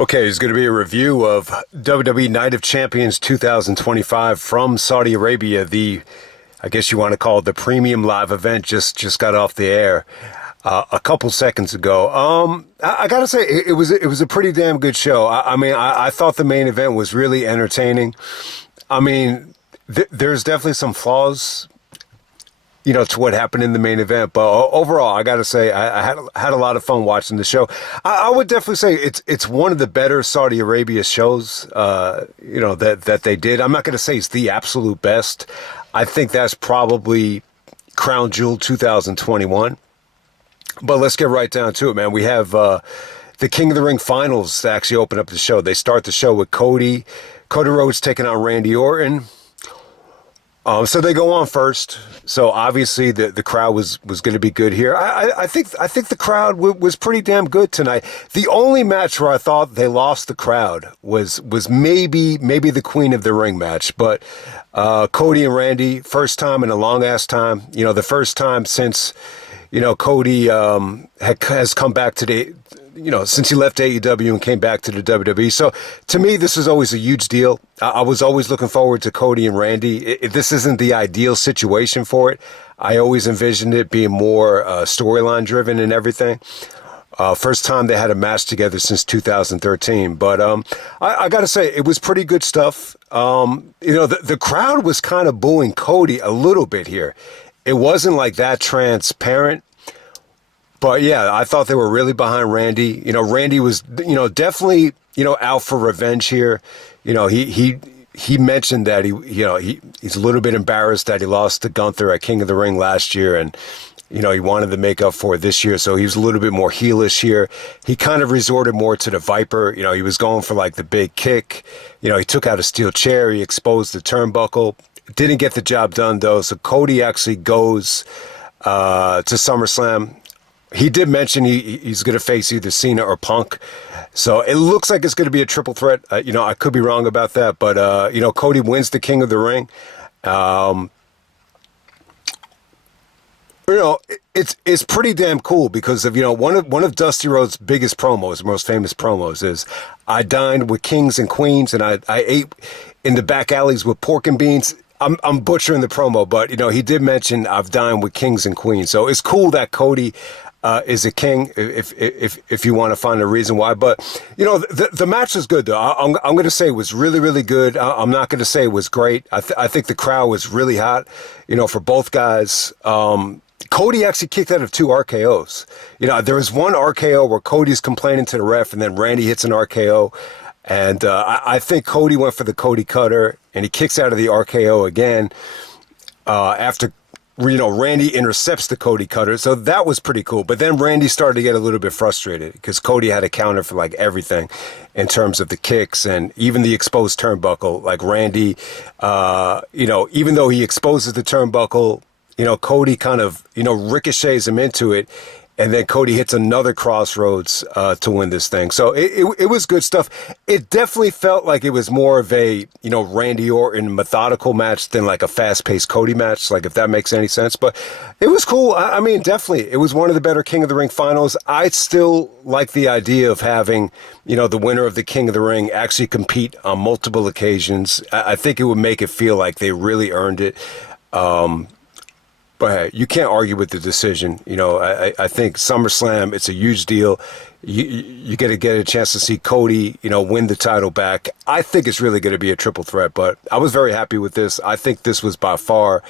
Okay, it's going to be a review of WWE Night of Champions 2025 from Saudi Arabia. I guess you want to call it the premium live event, just got off the air a couple seconds ago. I got to say, it was a pretty damn good show. I thought the main event was really entertaining. I mean, there's definitely some flaws, to what happened in the main event. But overall, I got to say, I had a lot of fun watching the show. I would definitely say it's one of the better Saudi Arabia shows, that they did. I'm not going to say it's the absolute best. I think that's probably Crown Jewel 2021. But let's get right down to it, man. We have the King of the Ring finals to actually open up the show. They start the show with Cody Rhodes taking on Randy Orton. So they go on first. So obviously the crowd was going to be good here. I think the crowd was pretty damn good tonight. The only match where I thought they lost the crowd was maybe the Queen of the Ring match. But Cody and Randy, first time in a long ass time. The first time since Cody has come back to the. Since he left AEW and came back to the WWE. So to me, this is always a huge deal. I was always looking forward to Cody and Randy. This isn't the ideal situation for it. I always envisioned it being more storyline driven and everything. First time they had a match together since 2013. But I got to say, it was pretty good stuff. The crowd was kind of booing Cody a little bit here. It wasn't like that transparent. But yeah, I thought they were really behind Randy. Randy was, definitely, out for revenge here. He mentioned that he's a little bit embarrassed that he lost to Gunther at King of the Ring last year, and he wanted to make up for it this year, so he was a little bit more heelish here. He kind of resorted more to the Viper. He was going for like the big kick. He took out a steel chair. He exposed the turnbuckle. Didn't get the job done though. So Cody actually goes to SummerSlam. He did mention he's going to face either Cena or Punk. So it looks like it's going to be a triple threat. I could be wrong about that. But, Cody wins the King of the Ring. It's pretty damn cool because of, one of Dusty Rhodes' biggest promos, most famous promos is, I dined with kings and queens and I ate in the back alleys with pork and beans. I'm butchering the promo, but, he did mention I've dined with kings and queens. So it's cool that Cody is a king, if you want to find a reason why. But, the match was good, though. I'm going to say it was really, really good. I'm not going to say it was great. I think the crowd was really hot, for both guys. Cody actually kicked out of 2 RKOs. There was one RKO where Cody's complaining to the ref, and then Randy hits an RKO. And I think Cody went for the Cody Cutter, and he kicks out of the RKO again after Randy intercepts the Cody Cutter. So that was pretty cool. But then Randy started to get a little bit frustrated because Cody had a counter for like everything in terms of the kicks and even the exposed turnbuckle. Like Randy, even though he exposes the turnbuckle, Cody kind of, ricochets him into it. And then Cody hits another crossroads to win this thing. So it was good stuff. It definitely felt like it was more of a, Randy Orton methodical match than like a fast-paced Cody match, like if that makes any sense. But it was cool. I mean, definitely. It was one of the better King of the Ring finals. I still like the idea of having, the winner of the King of the Ring actually compete on multiple occasions. I think it would make it feel like they really earned it. But hey, you can't argue with the decision. I think SummerSlam, it's a huge deal. You get a chance to see Cody, win the title back. I think it's really going to be a triple threat, but I was very happy with this. I think this was by far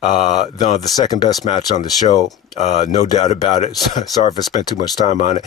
the second best match on the show. No doubt about it. Sorry if I spent too much time on it.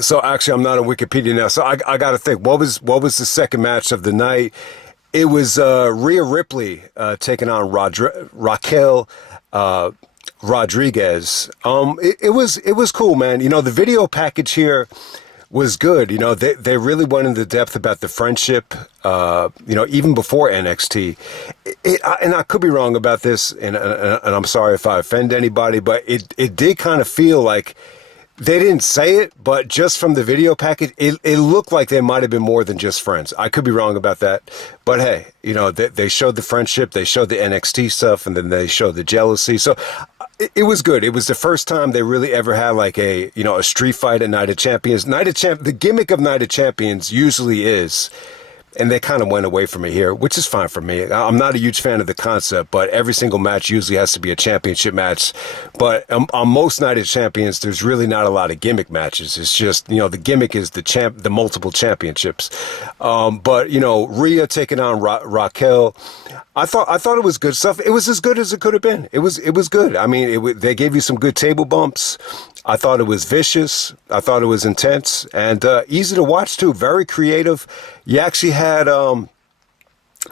So actually, I'm not on Wikipedia now. So I got to think, what was the second match of the night? It was Rhea Ripley taking on Raquel Rodriguez. It was cool, man. The video package here was good. They really went into depth about the friendship. Even before NXT. And I could be wrong about this, and I'm sorry if I offend anybody, but it did kind of feel like. They didn't say it, but just from the video package, it looked like they might have been more than just friends. I could be wrong about that. But hey, they showed the friendship, they showed the NXT stuff, and then they showed the jealousy. So It was good. It was the first time they really ever had like a street fight at Night of Champions. The gimmick of Night of Champions usually is, and they kind of went away from it here, which is fine for me. I'm not a huge fan of the concept, but every single match usually has to be a championship match. But on most Night of Champions, there's really not a lot of gimmick matches. It's just, the gimmick is the multiple championships. But Rhea taking on Raquel. I thought it was good stuff. It was as good as it could have been. It was good. I mean, they gave you some good table bumps. I thought it was vicious. I thought it was intense and easy to watch too. Very creative. You actually had,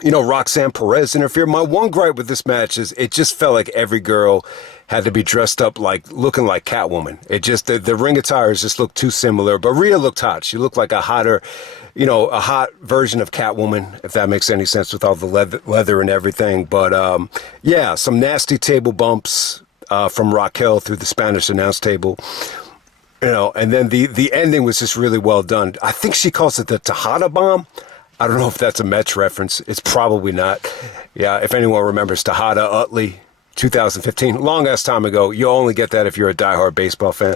Roxanne Perez interfere. My one gripe with this match is it just felt like every girl had to be dressed up looking like Catwoman. It just, the ring attires just looked too similar. But Rhea looked hot. She looked like a hot version of Catwoman, if that makes any sense with all the leather and everything. But some nasty table bumps. From Raquel through the Spanish announce table, and then the ending was just really well done. I think she calls it the Tejada Bomb. I don't know if that's a Mets reference. It's probably not. Yeah, if anyone remembers Tejada Utley, 2015, long ass time ago. You only get that if you're a diehard baseball fan.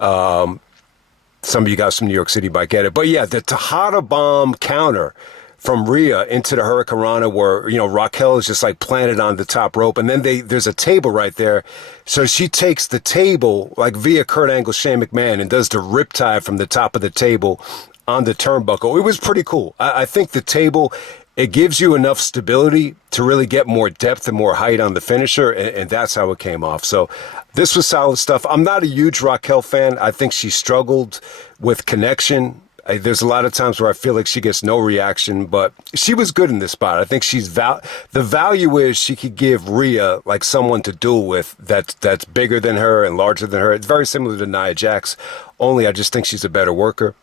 Some of you guys from New York City might get it, but yeah, the Tejada Bomb counter from Rhea into the Hurricanrana where, Raquel is just like planted on the top rope. And then there's a table right there. So she takes the table like via Kurt Angle, Shane McMahon and does the riptide from the top of the table on the turnbuckle. It was pretty cool. I think the table, it gives you enough stability to really get more depth and more height on the finisher. And that's how it came off. So this was solid stuff. I'm not a huge Raquel fan. I think she struggled with connection. There's a lot of times where I feel like she gets no reaction, but she was good in this spot. I think the value is she could give Rhea like someone to duel with that's bigger than her and larger than her. It's very similar to Nia Jax, only I just think she's a better worker.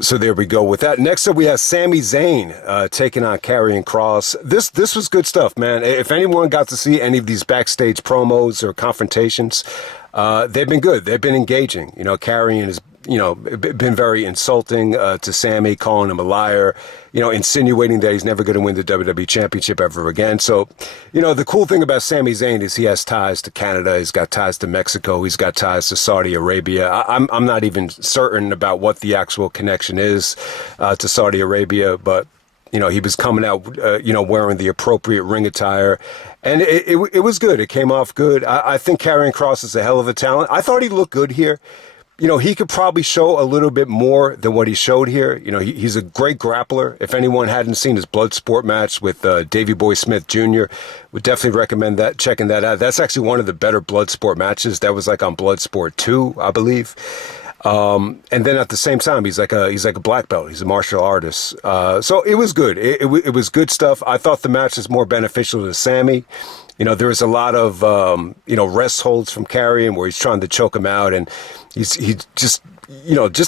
So there we go with that. Next up, we have Sami Zayn taking on Karrion Kross. This was good stuff, man. If anyone got to see any of these backstage promos or confrontations, they've been good. They've been engaging. Karrion has, been very insulting to Sami, calling him a liar, insinuating that he's never going to win the WWE Championship ever again. So, the cool thing about Sami Zayn is he has ties to Canada. He's got ties to Mexico. He's got ties to Saudi Arabia. I'm not even certain about what the actual connection is to Saudi Arabia, but he was coming out, wearing the appropriate ring attire. And it was good. It came off good. I think Karrion Kross is a hell of a talent. I thought he looked good here. He could probably show a little bit more than what he showed here. He's a great grappler. If anyone hadn't seen his Bloodsport match with Davey Boy Smith Jr., would definitely recommend checking that out. That's actually one of the better Bloodsport matches. That was like on Bloodsport 2, I believe. And then at the same time, he's like a black belt. He's a martial artist. So it was good. It was good stuff. I thought the match was more beneficial to Sami. There was a lot of, rest holds from Karrion where he's trying to choke him out. And he just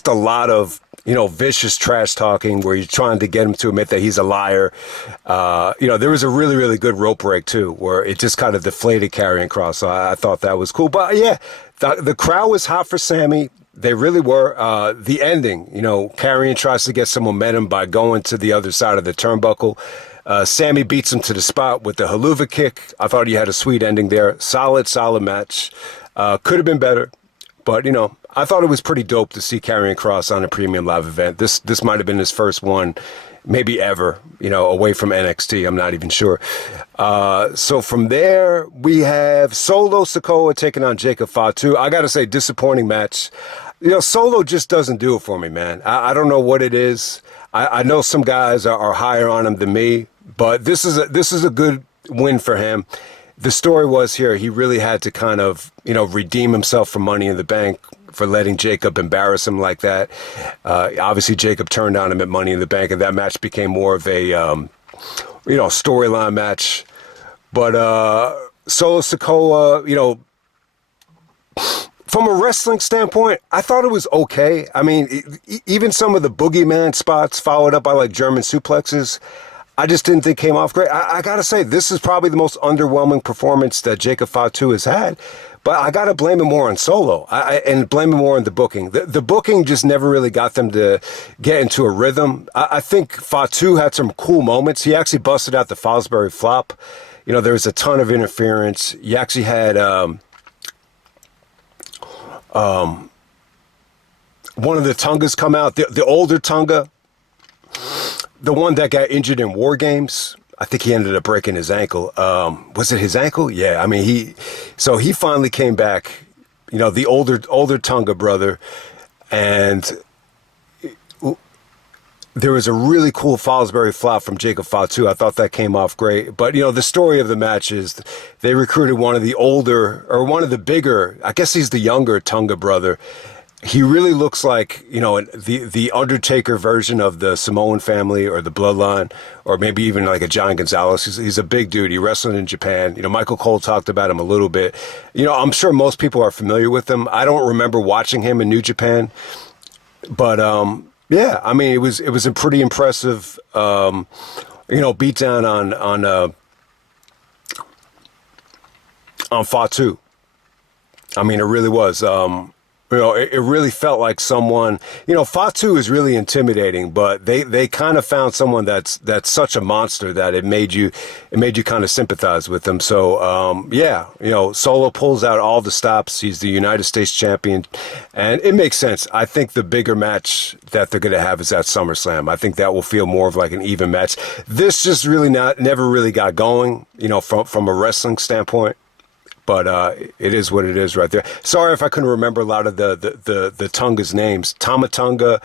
a lot of, vicious trash talking where he's trying to get him to admit that he's a liar. There was a really, really good rope break too, where it just kind of deflated Karrion Kross. So I thought that was cool. But yeah, the crowd was hot for Sami. They really were. The ending, Karrion tries to get some momentum by going to the other side of the turnbuckle. Sami beats him to the spot with the haluva kick. I thought he had a sweet ending there. Solid match. Could have been better, but I thought it was pretty dope to see Karrion Kross on a premium live event. This might have been his first one, maybe ever, away from NXT. I'm not even sure. So from there, we have Solo Sikoa taking on Jacob Fatu. I got to say, disappointing match. Solo just doesn't do it for me, man. I don't know what it is. I know some guys are higher on him than me, but this is a good win for him. The story was here, he really had to kind of, redeem himself from Money in the Bank for letting Jacob embarrass him like that. Obviously, Jacob turned on him at Money in the Bank, and that match became more of a, storyline match. But Solo Sikoa, from a wrestling standpoint, I thought it was okay. I mean, even some of the boogeyman spots followed up by like German suplexes, I just didn't think came off great. I got to say, this is probably the most underwhelming performance that Jacob Fatu has had. But I got to blame him more on Solo and blame him more on the booking. The booking just never really got them to get into a rhythm. I think Fatu had some cool moments. He actually busted out the Fosbury flop. there was a ton of interference. You actually had one of the Tungas come out, the older Tunga, the one that got injured in War Games. I think he ended up breaking his ankle. Was it his ankle? Yeah, I mean, he finally came back, the older Tunga brother, and there was a really cool Fosbury flop from Jacob Fatu. I thought that came off great. But, the story of the match is they recruited one of the bigger, I guess he's the younger Tunga brother. He really looks like, the Undertaker version of the Samoan family or the Bloodline, or maybe even like a John Gonzalez. He's a big dude. He wrestled in Japan. Michael Cole talked about him a little bit. I'm sure most people are familiar with him. I don't remember watching him in New Japan, but yeah, I mean, it was a pretty impressive, beatdown on Fatu. I mean, it really was. It really felt like someone, Fatu is really intimidating, but they kind of found someone that's such a monster that it made you kind of sympathize with him. So, Solo pulls out all the stops. He's the United States champion, and it makes sense. I think the bigger match that they're going to have is at SummerSlam. I think that will feel more of like an even match. This just really never really got going, from a wrestling standpoint. But it is what it is right there. Sorry if I couldn't remember a lot of the Tunga's names. Tamatunga,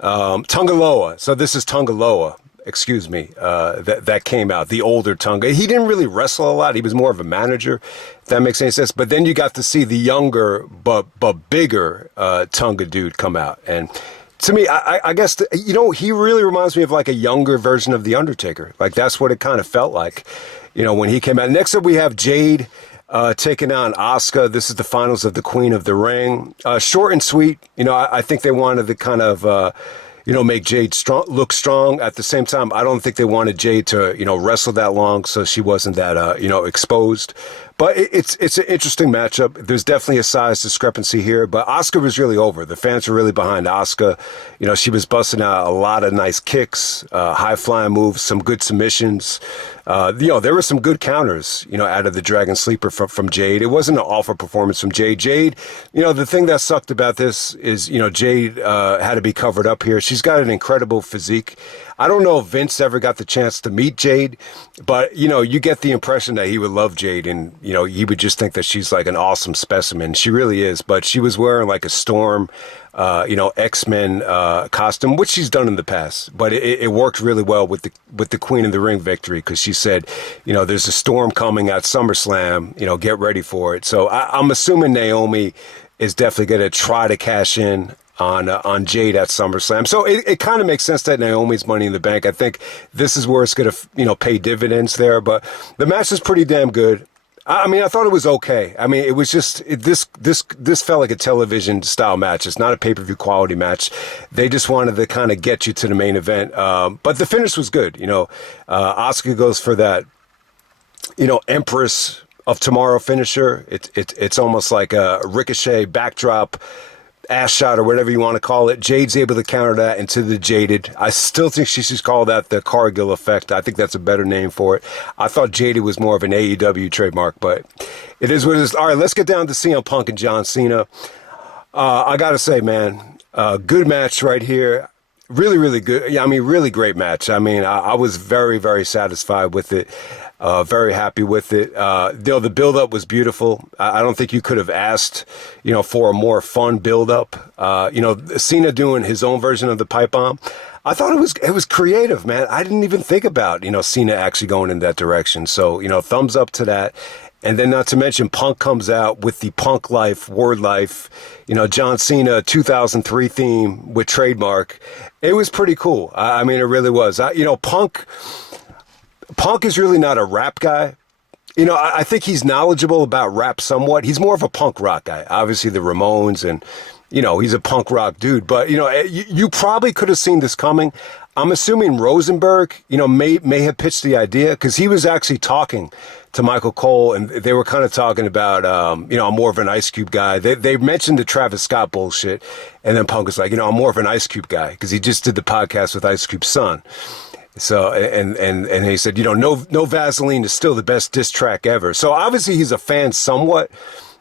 Tungaloa. So this is Tungaloa, excuse me, that came out, the older Tunga. He didn't really wrestle a lot. He was more of a manager, if that makes any sense. But then you got to see the younger but bigger Tunga dude come out. And to me, I guess, he really reminds me of like a younger version of The Undertaker. Like that's what it kind of felt like, when he came out. Next up, we have Jade. Taking on Asuka. This is the finals of the Queen of the Ring. Short and sweet. I think they wanted to kind of, make Jade look strong. At the same time, I don't think they wanted Jade to, wrestle that long, so she wasn't that, exposed. But it's an interesting matchup. There's definitely a size discrepancy here, but Asuka was really over. The fans were really behind Asuka. She was busting out a lot of nice kicks, high-flying moves, some good submissions. There were some good counters, out of the Dragon Sleeper from Jade. It wasn't an awful performance from Jade. Jade, the thing that sucked about this is, Jade had to be covered up here. She's got an incredible physique. I don't know if Vince ever got the chance to meet Jade, but, you get the impression that he would love Jade and, he would just think that she's like an awesome specimen. She really is, but she was wearing like a Storm, X-Men costume, which she's done in the past, but it worked really well with the Queen of the Ring victory because she said, there's a storm coming at SummerSlam, get ready for it. So I'm assuming Naomi is definitely going to try to cash in on Jade at SummerSlam. So it kind of makes sense that Naomi's Money in the Bank. I think this is where it's going to, pay dividends there, but the match is pretty damn good. I mean, I thought it was okay. I mean, it was just, this felt like a television style match. It's not a pay-per-view quality match. They just wanted to kind of get you to the main event. But the finish was good. Asuka goes for that, Empress of Tomorrow finisher. It's almost like a ricochet backdrop, ass shot or whatever you want to call it. Jade's able to counter that into the Jaded. I still think she should call that the Cargill effect. I think that's a better name for it. I thought Jaded was more of an AEW trademark, but it is what it is. All right, let's get down to CM Punk and John Cena. I got to say, man, good match right here. Really, really good. Yeah, I mean, really great match. I mean, I was very, very satisfied with it. Very happy with it. The build-up was beautiful. I don't think you could have asked, for a more fun build-up. Cena doing his own version of the pipe bomb. I thought it was creative, man. I didn't even think about, Cena actually going in that direction. So, thumbs up to that. And then not to mention Punk comes out with the Punk Life, Word Life, John Cena 2003 theme with trademark. It was pretty cool. I mean, it really was. Punk is really not a rap guy. I think he's knowledgeable about rap somewhat. He's more of a punk rock guy. Obviously the Ramones and, he's a punk rock dude. But, you probably could have seen this coming. I'm assuming Rosenberg, may have pitched the idea because he was actually talking to Michael Cole and they were kind of talking about, I'm more of an Ice Cube guy. They mentioned the Travis Scott bullshit. And then Punk was like, I'm more of an Ice Cube guy because he just did the podcast with Ice Cube's son. So and he said, no Vaseline is still the best diss track ever. So obviously he's a fan somewhat.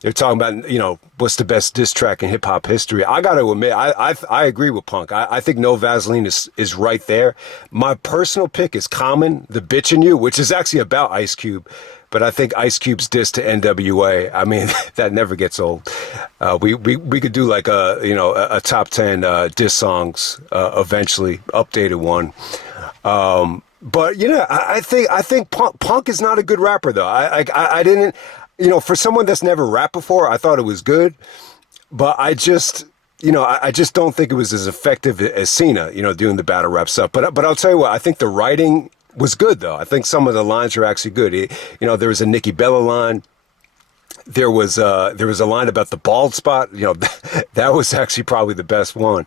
They're talking about, what's the best diss track in hip hop history. I got to admit, I agree with Punk. I think No Vaseline is right there. My personal pick is Common, The Bitch in You, which is actually about Ice Cube. But I think Ice Cube's diss to NWA, I mean, that never gets old. We could do like a top 10 diss songs eventually, updated one. But I think Punk is not a good rapper though. I didn't. For someone that's never rapped before, I thought it was good, but I just don't think it was as effective as Cena, doing the battle rap stuff. But I'll tell you what, I think the writing was good though. I think some of the lines are actually good. There was a Nikki Bella line. There was a line about the bald spot. That was actually probably the best one.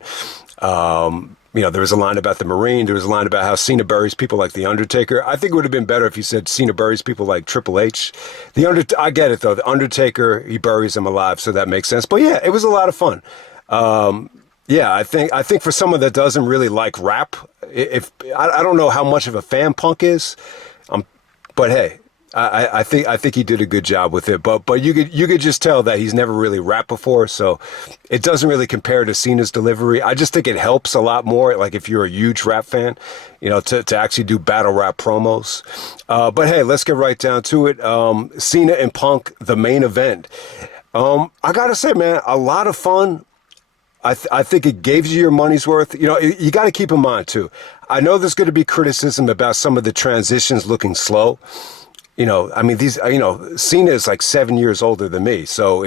There was a line about the Marine. There was a line about how Cena buries people like The Undertaker. I think it would have been better if you said Cena buries people like Triple H. I get it, though. The Undertaker, he buries them alive, so that makes sense. But, yeah, it was a lot of fun. I think for someone that doesn't really like rap, I don't know how much of a fan Punk is, but, hey. I think he did a good job with it, but you could just tell that he's never really rapped before, so it doesn't really compare to Cena's delivery. I just think it helps a lot more, like if you're a huge rap fan, to actually do battle rap promos. But hey, let's get right down to it. Cena and Punk, the main event. I gotta say, man, a lot of fun. I think it gave you your money's worth. You got to keep in mind too. I know there's going to be criticism about some of the transitions looking slow. Cena is like 7 years older than me. So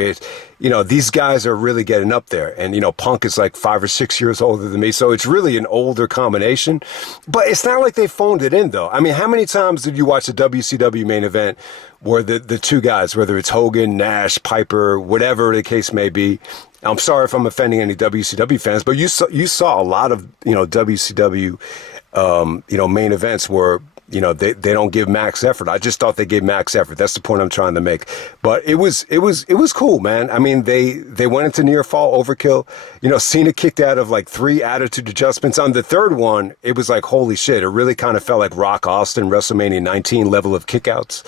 these guys are really getting up there. And, Punk is like 5 or 6 years older than me. So it's really an older combination. But it's not like they phoned it in, though. I mean, how many times did you watch a WCW main event where the two guys, whether it's Hogan, Nash, Piper, whatever the case may be? I'm sorry if I'm offending any WCW fans, but you saw a lot of, WCW, main events where, they don't give max effort. I just thought they gave max effort. That's the point I'm trying to make. But it was cool, man. I mean, they went into near fall overkill. Cena kicked out of like 3 attitude adjustments. On the third one, it was like, holy shit. It really kind of felt like Rock Austin WrestleMania 19 level of kickouts.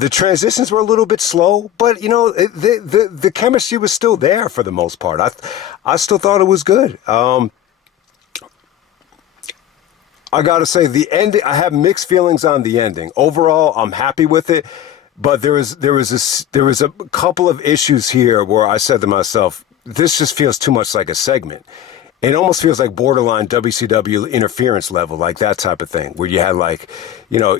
The transitions were a little bit slow, but the chemistry was still there for the most part. I still thought it was good. I gotta say, the ending, I have mixed feelings on the ending. Overall, I'm happy with it, but there was a couple of issues here where I said to myself, this just feels too much like a segment. It almost feels like borderline WCW interference level, like that type of thing, where you had like,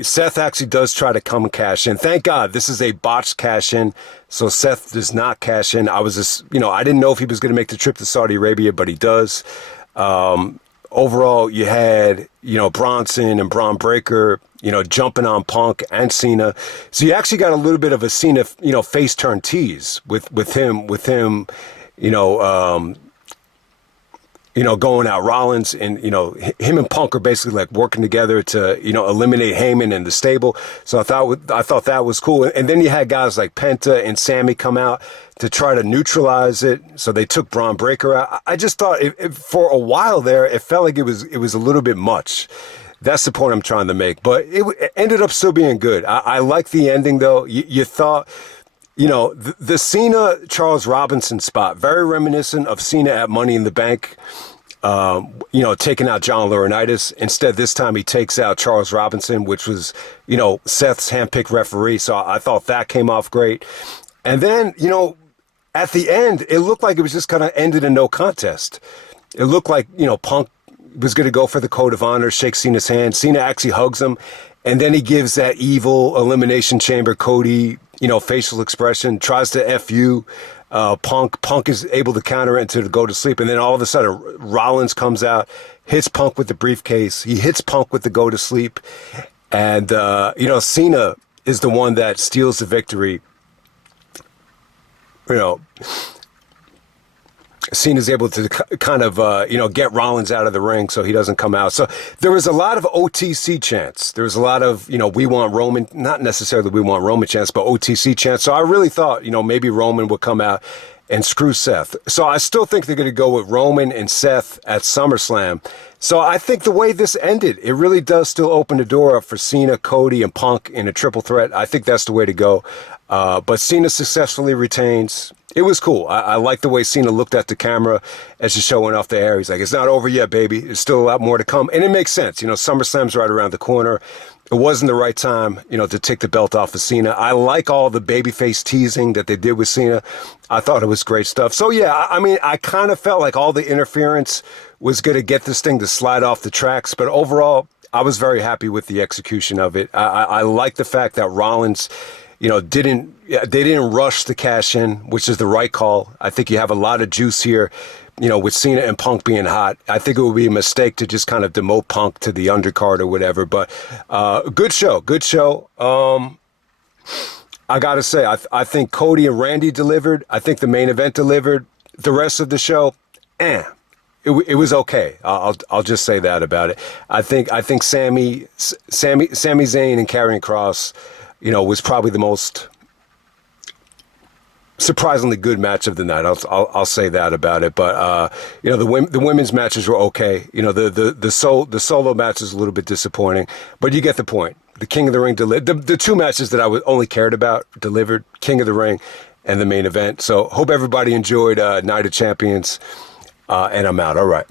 Seth actually does try to come cash in. Thank God this is a botched cash in, so Seth does not cash in. I was just, I didn't know if he was going to make the trip to Saudi Arabia, but he does. Overall, you had, Bronson and Braun Breaker, jumping on Punk and Cena. So you actually got a little bit of a Cena, face turn tease with him, going out Rollins, and, him and Punk are basically like working together to, eliminate Heyman and the stable. So I thought that was cool. And then you had guys like Penta and Sami come out to try to neutralize it. So they took Braun Breaker out. I just thought for a while there, it felt like it was a little bit much. That's the point I'm trying to make. But it ended up still being good. I like the ending though. You thought, the Cena Charles Robinson spot, very reminiscent of Cena at Money in the Bank, taking out John Laurinaitis. Instead, this time he takes out Charles Robinson, which was, Seth's handpicked referee. So I thought that came off great. And then, at the end, it looked like it was just kind of ended in no contest. It looked like, Punk was going to go for the code of honor, shake Cena's hand. Cena actually hugs him. And then he gives that evil Elimination Chamber Cody, facial expression, tries to F you. Punk is able to counter it to go to sleep. And then all of a sudden, Rollins comes out, hits Punk with the briefcase. He hits Punk with the go to sleep. And, Cena is the one that steals the victory. Cena's able to kind of, get Rollins out of the ring so he doesn't come out. So there was a lot of OTC chants. There was a lot of, we want Roman, not necessarily we want Roman chants, but OTC chants. So I really thought, maybe Roman would come out and screw Seth. So I still think they're going to go with Roman and Seth at SummerSlam. So I think the way this ended, it really does still open the door up for Cena, Cody, and Punk in a triple threat. I think that's the way to go. But Cena successfully retains. It was cool. I like the way Cena looked at the camera as the show went off the air. He's like, it's not over yet, baby. There's still a lot more to come. And it makes sense. SummerSlam's right around the corner. It wasn't the right time, to take the belt off of Cena. I like all the babyface teasing that they did with Cena. I thought it was great stuff. So, yeah, I kind of felt like all the interference was going to get this thing to slide off the tracks. But overall, I was very happy with the execution of it. I like the fact that Rollins, they didn't rush the cash in, which is the right call. I think you have a lot of juice here. With Cena and Punk being hot, I think it would be a mistake to just kind of demote Punk to the undercard or whatever. But good show. I got to say, I think Cody and Randy delivered. I think the main event delivered. The rest of the show, it was okay. I'll just say that about it. I think Sami Zayn and Karrion Kross, was probably the most surprisingly good match of the night. I'll say that about it. But the women's matches were okay. The solo match is a little bit disappointing, but you get the point. The King of the Ring delivered. The two matches that I only cared about delivered: King of the Ring and the main event. So hope everybody enjoyed Night of Champions. And I'm out. All right.